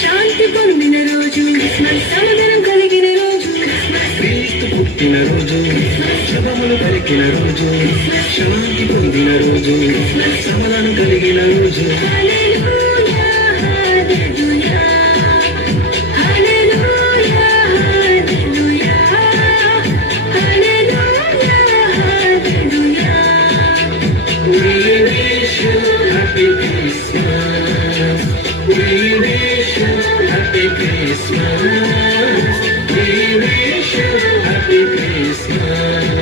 శాంతి పొందిన రోజు, సమాధానం కలిగిన రోజు, క్రీస్తు పుట్టిన రోజు, శుభములు పలికిన రోజు, శాంతి పొందిన రోజు, సమాధానం కలిగిన రోజు. హల్లెలూయా హల్లెలూయా హల్లెలూయా హల్లెలూయా హల్లెలూయా హల్లెలూయా. We wish you happy Christmas. We wish you happy Christmas. We wish you happy Christmas.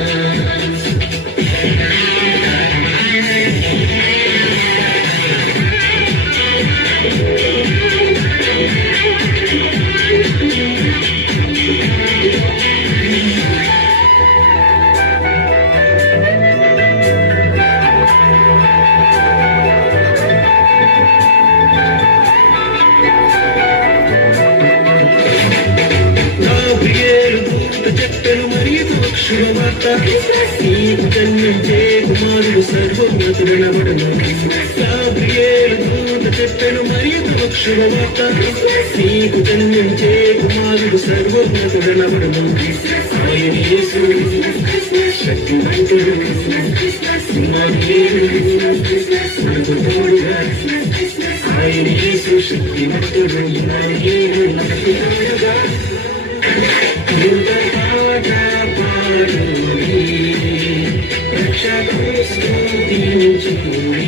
చెప్పెను మరియకు శుభవార్త, నీకు జన్మించే కుమారుడు సర్వోన్నతుడనబడును. గాబ్రియేలు దూత చెప్పెను మరియకు శుభవార్త, నీకు జన్మించే కుమారుడు సర్వోన్నతుడనబడును. ఆయన యేసు శక్తివంతుడు, మనకు తోడుగా. ఆయన యేసు శక్తివంతుడు, మనకు తోడుగా. రక్షకు స్తుతించుకుని